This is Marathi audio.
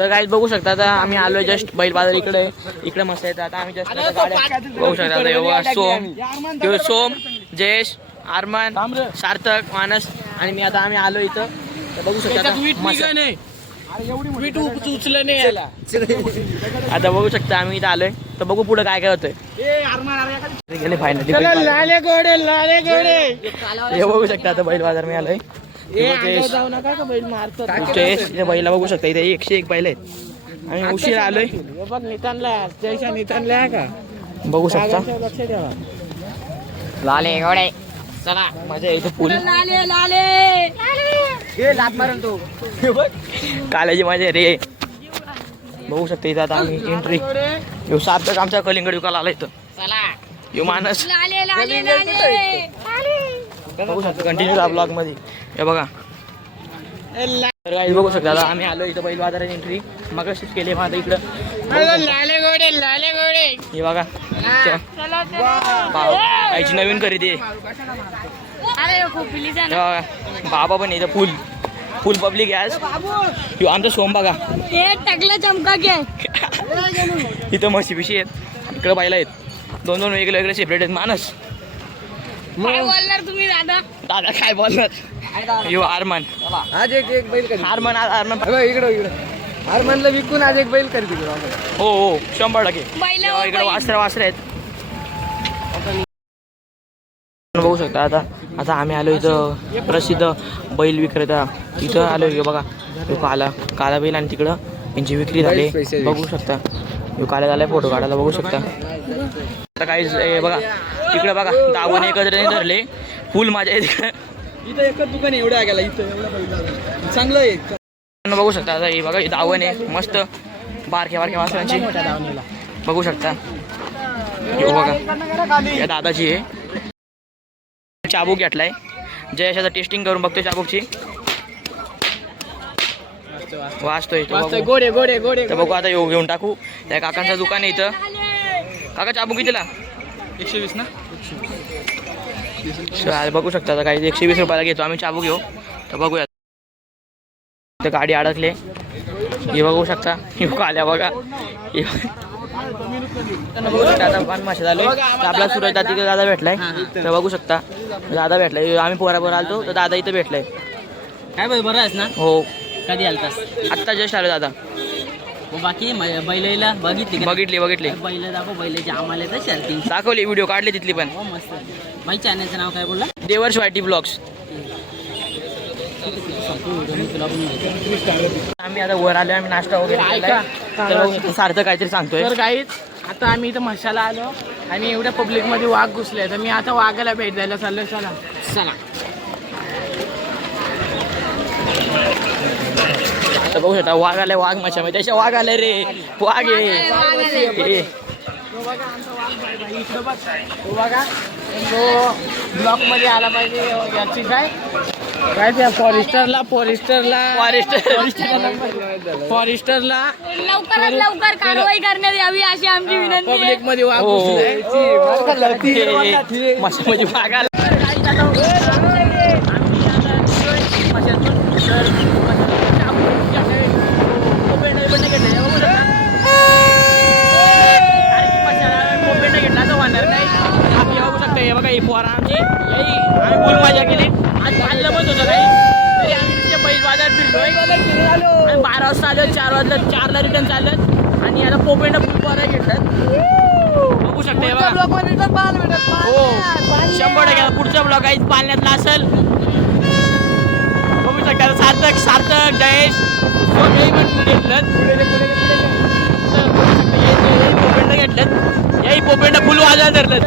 तर गाईज बघू शकता आता आम्ही आलोय जस्ट बैल बाजार इकडे मस्त येतात आता आम्ही जस्ट बघू शकता सोम जयेश आरमान सार्थक मानस आणि मी आता आम्ही आलो इथं तर बघू शकता आता बघू शकता आम्ही इथं आलोय तर बघू पुढे काय काय होतंय फायनली हे बघू शकता आता बैल बाजार मी आलोय बैला बघू शकता इथे 101 बैल आहेत आणि उशीर आलोय बघू शकता लाले घोडे चला मजा येते पूल काल्याची मजा रे बघू शकता इथं आता आम्ही एंट्री येऊ सार्थक आमच्या कलिंगड विकायला आला इथं यो मानस बघू शकता कंटिन्यू ब्लॉग मध्ये हे बघा तर गाईज बघू शकता आता आम्ही आलो इथं बैल बाजारात एंट्री मग शिफ्ट केली मग आता इकडं हे बघा काहीची नवीन खरेदी आहे बाबा पण इथं फुल पब्लिक आहे आज आमचा सोम बघा चमका इथं म्हशी पिशी आहेत इकडे बायला आहेत दोन वेगळे वेगळे सेपरेट आहेत मानस बोलणार तुम्ही दादा काय बोलणार यो आरमान आज एक बैल कर आरमान इकडं आरमानला विकून आज एक बैल करते हो 100% इकडे वासरे आहेत बघू शकता आता आम्ही आलो इथं प्रसिद्ध बैल विक्रेता इथं आलो हे बघा काला बैल आणि तिकडं यांची विक्री झाली बघू शकता काला झालाय फोटो काढायला बघू शकता आता काही बघा तिकडे बघा दावण एकत्र धरले फुल माझ्या इथं एकच दुकान एवढ्या गेला इथं चांगलं आहे बघू शकता आता हे बघा दावण आहे मस्त बारक्या वासरांची बघू शकता बघा या दादाची आहे चाबूक घेतलाय जयशाचा टेस्टिंग करून बघतोय चाबूकची वाचतोय गोडे गोडे गोडे तर बघू आता घेऊन टाकू त्या काकांचं दुकान आहे इथं काका चाबूक कितीला 120 ना बघू शकता आता काही 120 रुपयाला घेतो आम्ही चाबूक घेऊ तर बघूया गाडी अडकले हे बघू शकता आल्या बघा बघू शकता आता पान मासे झाले तर आपला सुरज तिकडे दादा भेटलाय तर बघू शकता दादा भेटलाय आम्ही पोराबरोबर आलतो तर दादा इथं भेटलाय काय भाई बरं आहेस ना हो कधी आलतास आत्ता जस्ट आलो दादा बाकी बैलाला बघितली बैल दाखव बैलाची आम्हाला तर शर्टिंग दाखवली व्हिडिओ काढले तिथली पण हो मस्त माझी चॅनलचं नाव काय बोलला देवर्ष वाटी ब्लॉग्स आम्ही आता वर आलो आम्ही नाश्ता वगैरे सारखं काहीतरी सांगतोय तर गाईज आता आम्ही इथं म्हशाला आलो आणि एवढ्या पब्लिक मध्ये वाघ घुसले तर मी आता वाघाला भेट द्यायला चाललोय चला आता बघू शकता वाघ आलाय वाघ माशामध्ये त्याच्या वाघ आलाय रे वाघ आहे बघा तो ब्लॉक मध्ये आला पाहिजे याची काय त्या फॉरेस्टरला लवकर कारवाई करण्यात यावी अशी आमची विनंती पब्लिक मध्ये वाघ माशामध्ये वाघ आला बघा ही पोरा आमची आम्ही फुल मजा केली आज चाललं पण होतं काही तरी आम्ही बैल बाजार फिरलोय आणि 12 वाजता आलो 4 वाजता 4ला रिटर्न चाललं आणि आता पोपेंड फुल पोरा घेतलं बघू शकता हो 100% पुढचा ब्लॉग आहे पालण्यातला असेल बघू शकता सार्थक जयेश घेतलं पोपेंड घेतलं याही पोपेंड फुल वाजायला धरलं